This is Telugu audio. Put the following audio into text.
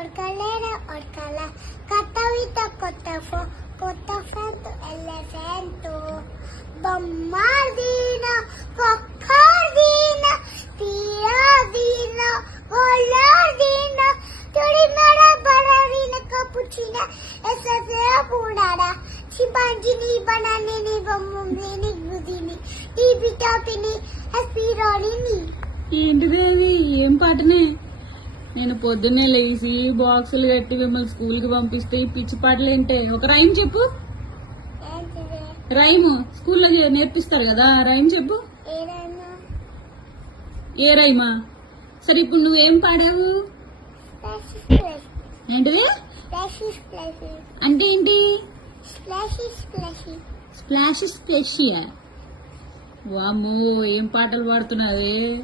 orcala, catavita cotafo, cotafanto, elefanto, bombardino, coccardino, tiradino, volardino, turimera, bararina, cappuccina, esasera purada, chimpanzini, bananini, bombini, gudini, tipi topini, aspironini. ఏంటిది అది? ఏం పాటనే? నేను పొద్దున్నే లేచి బాక్సులు కట్టి మిమ్మల్ని స్కూల్ కి పంపిస్తే ఈ పిచ్చి పాటలు ఏంటే? ఒక రైమ్ చెప్పు. రైమ్ స్కూల్లో నేర్పిస్తారు కదా, రైమ్ చెప్పు. ఏ రైమా? సరే ఇప్పుడు నువ్వేం పాడావు? ఏంటిది? అంటే ఏంటి? స్ప్లాష్ స్ప్లాషియా? వామ్మో, ఏం పాటలు పాడుతున్నది?